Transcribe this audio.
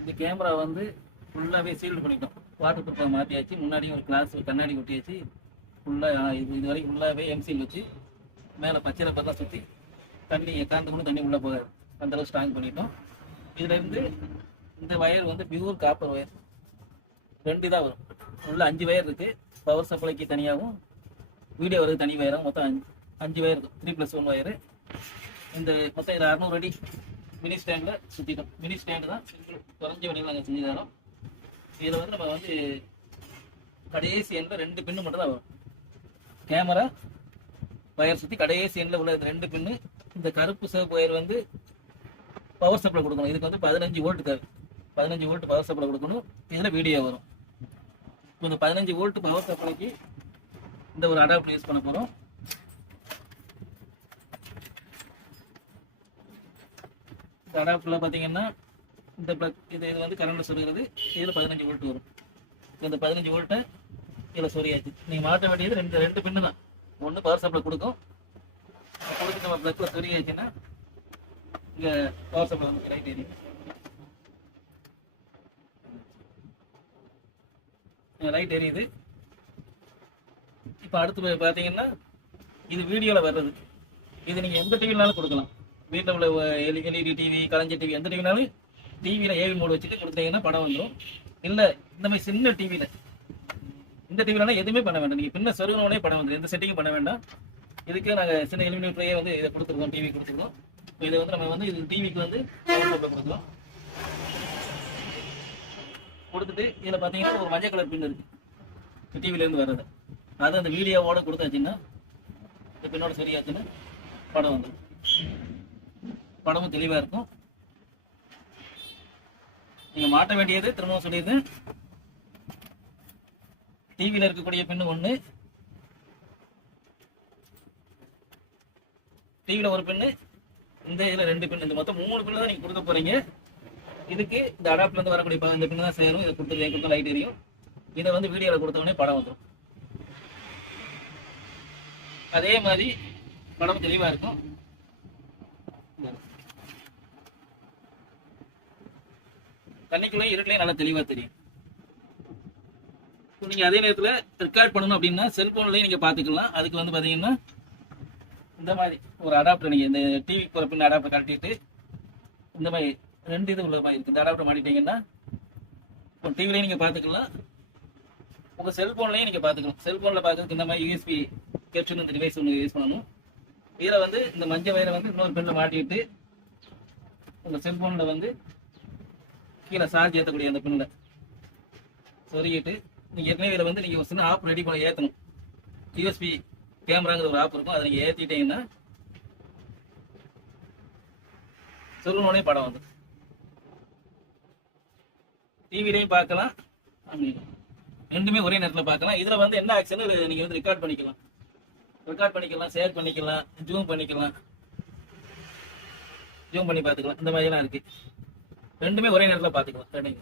இந்த கேமரா வந்து ஃபுல்லாகவே சீல்டு பண்ணிட்டோம். வாட்டர் ப்ரூஃபாக மாற்றியாச்சு. முன்னாடியும் ஒரு கிளாஸ் கண்ணாடி ஒட்டியாச்சு. ஃபுல்லாக இது வரைக்கும் ஃபுல்லாகவே எம்சில் வச்சு மேலே பச்சை ரப்பர் தான் சுற்றி தண்ணி எக்காந்து கூட தண்ணி உள்ளே போகாது, அந்தளவு ஸ்ட்ராங் பண்ணிட்டோம். இதுலேருந்து இந்த வயர் வந்து பியூர் காப்பர் ஒயர் 2 தான் வரும். உள்ள 5 வயர் இருக்குது. பவர் சப்ளைக்கு தனியாகவும் வீடியோ வரது தனி வயரும். மொத்தம் 5 வயர் இருக்கும். 3+1 வயரு. இந்த மொத்தம் இது 600 அடி மினி ஸ்டாண்டில் சுற்றிட்டோம். மினி ஸ்டாண்டு தான் குறைஞ்ச வழியில் நாங்கள் செஞ்சு தரோம். இதில் வந்து நம்ம வந்து கடைசி எண்ணில் 2 பின்னு மட்டும் தான் வரும். கேமரா வயர் சுற்றி கடைசி எண்ணில் உள்ள 2 பின்னு. இந்த கருப்பு சிவப்பு வயர் வந்து பவர் சப்ளை கொடுக்கணும். இதுக்கு வந்து 15 வோல்ட் தேவை. 15 வோல்ட் பவர் சப்ளை கொடுக்கணும். இதில் வீடியோ வரும். இப்போ இந்த 15 வோல்ட் பவர் சப்ளைக்கு இந்த ஒரு அடாப்டர் யூஸ் பண்ண போகிறோம். இந்த அடாப்டரில் பார்த்தீங்கன்னா இந்த ப்ளக் இது வந்து கரண்ட் சொருகிறது. இதில் 15 வோல்ட் வரும். இந்த 15 வோல்ட்டை இதில் சொரியாச்சு. நீங்கள் மாற்ற வேண்டியது ரெண்டு பின்னு தான். ஒன்று பவர் சப்ளை கொடுக்கும். கொடுத்து நம்ம ப்ளக்கில் சொரியாச்சுன்னா இங்கே பவர் சப்ளை வந்து லைட் எரியும். லைட் எரியுது. இப்போ அடுத்து பார்த்தீங்கன்னா இது வீடியோவில் வர்றது. இது நீங்கள் எந்த டிவினாலும் கொடுக்கலாம். வீட்டில் உள்ள எல்இடி டிவி, கலைஞர் டிவி, எந்த டிவினாலும் டிவியில் ஏவி மோடு வச்சுட்டு கொடுத்தீங்கன்னா படம் வந்துடும். இல்லை இந்த மாதிரி சின்ன டிவியில், இந்த டிவிலனா எதுவுமே பண்ண வேண்டாம். நீங்கள் பின்ன சொருகினோடனே படம் வந்துடும். எந்த செட்டிங்கும் பண்ண வேண்டாம். இதுக்கு நாங்கள் சின்ன எலிமினேட்டரையே வந்து இதை கொடுத்துருக்கோம். டிவி கொடுத்துருக்கோம். இப்போ இதை வந்து நம்ம வந்து இது டிவிக்கு வந்து பவர் சப்ளை கொடுக்குறோம். கொடுத்துட்டு இதில் பார்த்தீங்கன்னா ஒரு மஞ்சள் கலர் பின் இருக்குது டிவிலேருந்து வர்றது. அது அந்த வீடியோவோட கொடுத்தாச்சுன்னா இந்த பின்னோட சரியாச்சுன்னா படம் வந்துடும். படமும் தெளிவாக இருக்கும். நீங்கள் மாட்ட வேண்டியது திரும்பவும் சொல்லியிருந்தேன். டிவியில் இருக்கக்கூடிய பின்னு 1, டிவியில் ஒரு பின்னு, இந்த இதில் 2 பின்னு. இந்த மொத்தம் 3 பின்னு தான் நீங்கள் கொடுக்க போகிறீங்க. இதுக்கு இந்த அடாப்டர்லேருந்து வரக்கூடிய இந்த பின்னு தான் சேரும். இதை கொடுத்து லைட் எரியும். இதை வந்து வீடியோவில் கொடுத்தோடனே படம் வந்துடும். அதே மாதிரி படம் தெளிவாக இருக்கும். தண்ணிக்குள்ளேயும் இருட்டிலையும் நல்லா தெளிவாக தெரியும். இப்போ நீங்கள் அதே நேரத்தில் ரெக்கார்ட் பண்ணணும் அப்படின்னா செல்ஃபோன்லேயும் நீங்கள் பார்த்துக்கலாம். அதுக்கு வந்து பார்த்தீங்கன்னா இந்த மாதிரி ஒரு அடாப்டர், நீங்கள் இந்த டிவிக்கு போகிற பின்ன அடாப்டர் கட்டிட்டு இந்த மாதிரி 2 இது உள்ள மாதிரி இருக்குது. இந்த அடாப்டர் மாட்டிட்டீங்கன்னா இப்போ டிவிலையும் நீங்கள் பார்த்துக்கலாம், உங்கள் செல்ஃபோன்லேயும் நீங்கள் பார்த்துக்கலாம். செல்ஃபோனில் பார்க்கறதுக்கு இந்த மாதிரி யூஎஸ்பி கேப்சர் இந்த டிவைஸ் ஒன்று யூஸ் பண்ணணும். இதில் வந்து இந்த மஞ்சள் வயரை வந்து இன்னொரு பின்னில் மாட்டிட்டு உங்கள் செல்ஃபோனில் வந்து கீழே சார்ஜ் ஏற்றக்கூடிய அந்த பின்னில் சொருகிட்டு நீங்கள் ஏற்கனவே இதில் வந்து நீங்கள் ஒரு சின்ன ஆப் ரெடி பண்ண ஏற்றணும். யூஎஸ்பி கேமராங்கிற ஒரு ஆப் இருக்கும். அதை நீங்கள் ஏற்றிட்டீங்கன்னா சொருகினோடனே படம் வந்து டிவிலையும் பார்க்கலாம், ரெண்டுமே ஒரே நேரத்தில் பார்க்கலாம். இதில் வந்து என்ன ஆக்ஷன் நீங்கள் வந்து ரெக்கார்ட் பண்ணிக்கலாம், ஷேர் பண்ணிக்கலாம், ஜூம் பண்ணிக்கலாம், ஜூம் பண்ணி பார்த்துக்கலாம். இந்த மாதிரிலாம் இருக்குது. ரெண்டுமே ஒரே நேரத்தில் பார்த்துக்கலாம்.